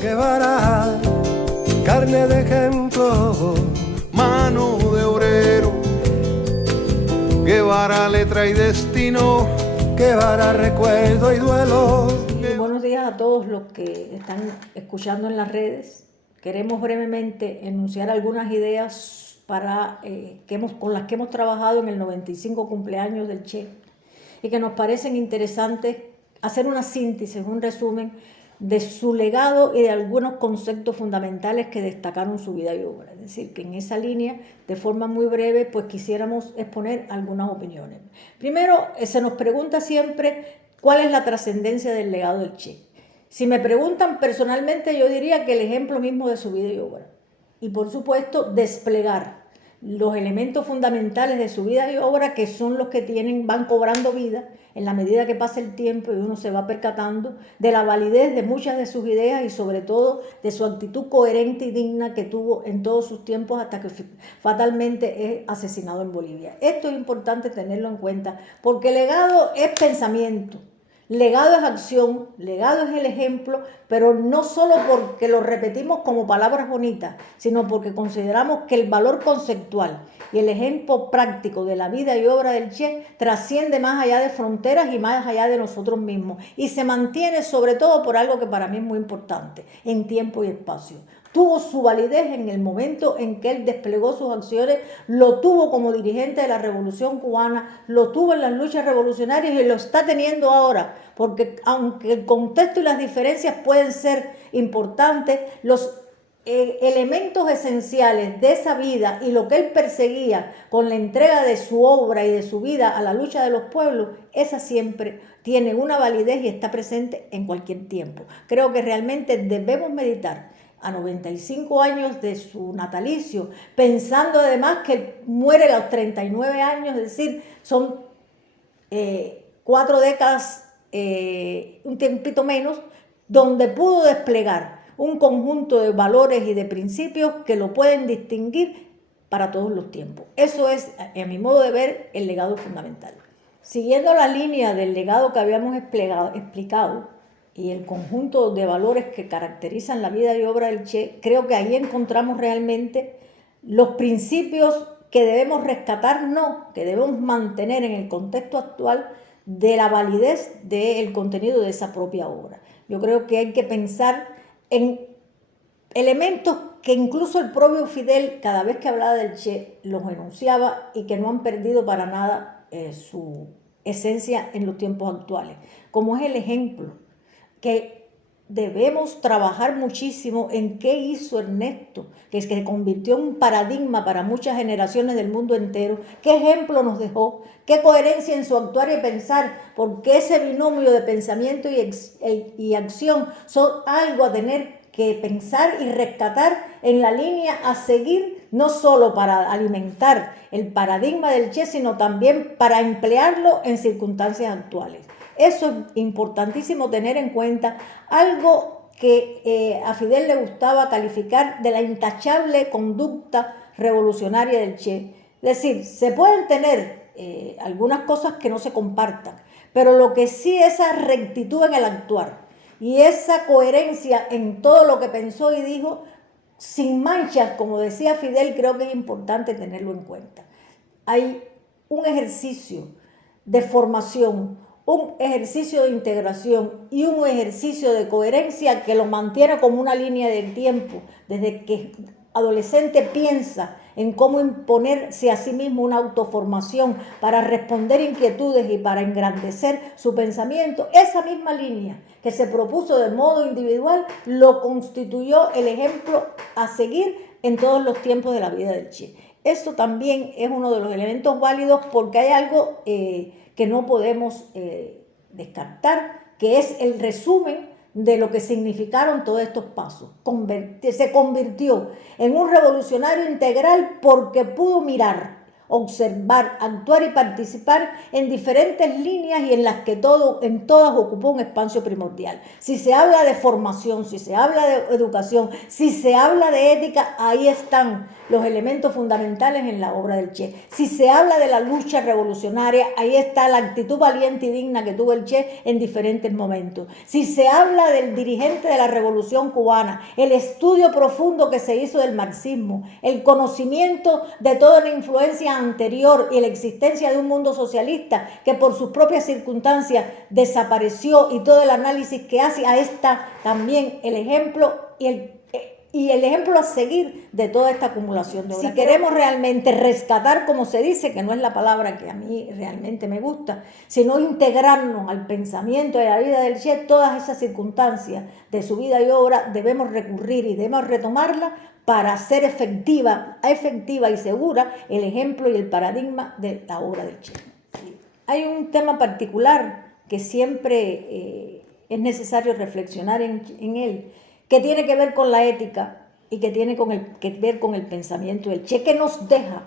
Guevara, carne de ejemplo, mano de obrero, Guevara, letra y destino, Guevara, recuerdo y duelo. Buenos días a todos los que están escuchando en las redes. Queremos brevemente enunciar algunas ideas con las que hemos trabajado en el 95 cumpleaños del Che y que nos parecen interesantes hacer una síntesis, un resumen de su legado y de algunos conceptos fundamentales que destacaron su vida y obra. Es decir, que en esa línea, de forma muy breve, pues quisiéramos exponer algunas opiniones. Primero, se nos pregunta siempre cuál es la trascendencia del legado del Che. Si me preguntan personalmente, yo diría que el ejemplo mismo de su vida y obra. Y por supuesto, desplegar los elementos fundamentales de su vida y obra, que son los que van cobrando vida en la medida que pasa el tiempo y uno se va percatando de la validez de muchas de sus ideas y sobre todo de su actitud coherente y digna que tuvo en todos sus tiempos hasta que fatalmente es asesinado en Bolivia. Esto es importante tenerlo en cuenta porque legado es pensamiento. Legado es acción, legado es el ejemplo, pero no solo porque lo repetimos como palabras bonitas, sino porque consideramos que el valor conceptual y el ejemplo práctico de la vida y obra del Che trasciende más allá de fronteras y más allá de nosotros mismos y se mantiene sobre todo por algo que para mí es muy importante, en tiempo y espacio. Tuvo su validez en el momento en que él desplegó sus acciones, lo tuvo como dirigente de la Revolución Cubana, lo tuvo en las luchas revolucionarias y lo está teniendo ahora, porque aunque el contexto y las diferencias pueden ser importantes, los elementos esenciales de esa vida y lo que él perseguía con la entrega de su obra y de su vida a la lucha de los pueblos, esa siempre tiene una validez y está presente en cualquier tiempo. Creo que realmente debemos meditar a 95 años de su natalicio, pensando además que muere a los 39 años, es decir, son 4 décadas, un tiempito menos, donde pudo desplegar un conjunto de valores y de principios que lo pueden distinguir para todos los tiempos. Eso es, a mi modo de ver, el legado fundamental. Siguiendo la línea del legado que habíamos explicado, y el conjunto de valores que caracterizan la vida y obra del Che, creo que ahí encontramos realmente los principios que debemos rescatar, que debemos mantener en el contexto actual de la validez del contenido de esa propia obra. Yo creo que hay que pensar en elementos que incluso el propio Fidel, cada vez que hablaba del Che, los enunciaba y que no han perdido para nada su esencia en los tiempos actuales, como es el ejemplo, que debemos trabajar muchísimo en qué hizo Ernesto, que se convirtió en un paradigma para muchas generaciones del mundo entero, qué ejemplo nos dejó, qué coherencia en su actuar y pensar, porque ese binomio de pensamiento y acción son algo a tener que pensar y rescatar en la línea a seguir, no solo para alimentar el paradigma del Che, sino también para emplearlo en circunstancias actuales. Eso es importantísimo tener en cuenta, algo que a Fidel le gustaba calificar de la intachable conducta revolucionaria del Che. Es decir, se pueden tener algunas cosas que no se compartan, pero lo que sí es esa rectitud en el actuar y esa coherencia en todo lo que pensó y dijo, sin manchas, como decía Fidel, creo que es importante tenerlo en cuenta. Hay un ejercicio de formación, un ejercicio de integración y un ejercicio de coherencia que lo mantiene como una línea del tiempo, desde que adolescente piensa en cómo imponerse a sí mismo una autoformación para responder inquietudes y para engrandecer su pensamiento. Esa misma línea que se propuso de modo individual lo constituyó el ejemplo a seguir en todos los tiempos de la vida del Che. Eso también es uno de los elementos válidos porque hay algo que no podemos descartar, que es el resumen de lo que significaron todos estos pasos. Se convirtió en un revolucionario integral porque pudo mirar observar, actuar y participar en diferentes líneas y en las que en todas ocupó un espacio primordial. Si se habla de formación, si se habla de educación, si se habla de ética, ahí están los elementos fundamentales en la obra del Che. Si se habla de la lucha revolucionaria, ahí está la actitud valiente y digna que tuvo el Che en diferentes momentos. Si se habla del dirigente de la Revolución Cubana, el estudio profundo que se hizo del marxismo, el conocimiento de toda la influencia anterior y la existencia de un mundo socialista que por sus propias circunstancias desapareció, y todo el análisis que hace, ahí está también el ejemplo y el ejemplo a seguir de toda esta acumulación de obras. Si queremos realmente rescatar, como se dice, que no es la palabra que a mí realmente me gusta, sino integrarnos al pensamiento de la vida del Che, todas esas circunstancias de su vida y obra debemos recurrir y debemos retomarla para hacer efectiva y segura el ejemplo y el paradigma de la obra del Che. Hay un tema particular que siempre es necesario reflexionar en él, que tiene que ver con la ética y que tiene que ver con el pensamiento del Che, que nos deja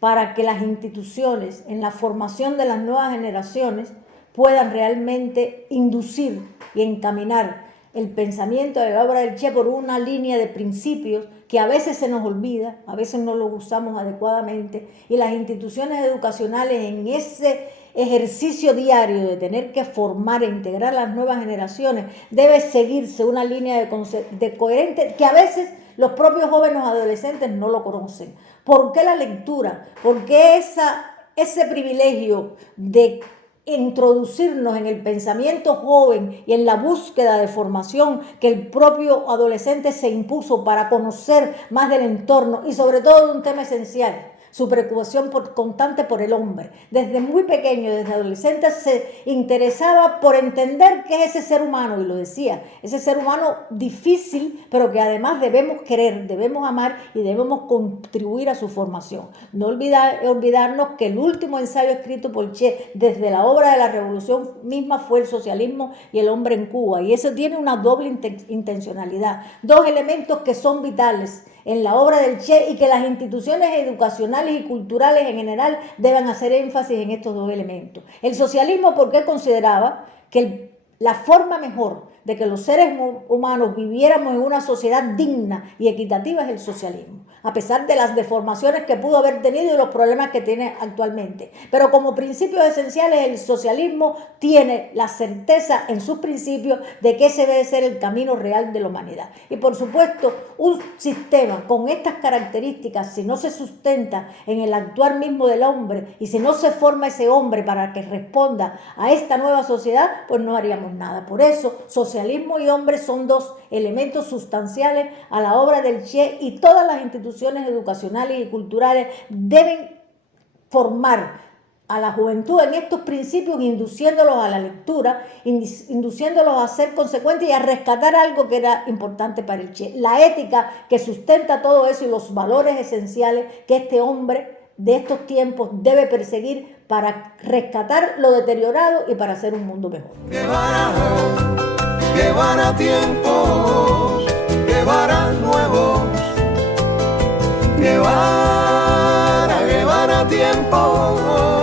para que las instituciones en la formación de las nuevas generaciones puedan realmente inducir y encaminar el pensamiento de la obra del Che por una línea de principios que a veces se nos olvida, a veces no lo usamos adecuadamente, y las instituciones educacionales en ese ejercicio diario de tener que formar e integrar las nuevas generaciones, debe seguirse una línea de coherente que a veces los propios jóvenes adolescentes no lo conocen. ¿Por qué la lectura? ¿Por qué ese privilegio de introducirnos en el pensamiento joven y en la búsqueda de formación que el propio adolescente se impuso para conocer más del entorno y sobre todo de un tema esencial? Su preocupación constante por el hombre. Desde muy pequeño, desde adolescente, se interesaba por entender qué es ese ser humano, y lo decía, ese ser humano difícil, pero que además debemos querer, debemos amar y debemos contribuir a su formación. No olvidarnos que el último ensayo escrito por Che desde la obra de la Revolución misma fue el socialismo y el hombre en Cuba, y eso tiene una doble intencionalidad, dos elementos que son vitales en la obra del Che y que las instituciones educacionales y culturales en general deben hacer énfasis en estos dos elementos. El socialismo, porque consideraba que la forma mejor de que los seres humanos viviéramos en una sociedad digna y equitativa es el socialismo, a pesar de las deformaciones que pudo haber tenido y los problemas que tiene actualmente. Pero como principios esenciales, el socialismo tiene la certeza en sus principios de que ese debe ser el camino real de la humanidad. Y por supuesto, un sistema con estas características, si no se sustenta en el actuar mismo del hombre y si no se forma ese hombre para que responda a esta nueva sociedad, pues no haríamos nada. Por eso, socialismo y hombre son dos elementos sustanciales a la obra del Che, y todas las instituciones educacionales y culturales deben formar a la juventud en estos principios, induciéndolos a la lectura, induciéndolos a ser consecuentes y a rescatar algo que era importante para el Che, la ética que sustenta todo eso y los valores esenciales que este hombre de estos tiempos debe perseguir para rescatar lo deteriorado y para hacer un mundo mejor. Guevara tiempos, Guevara nuevos, Guevara tiempos.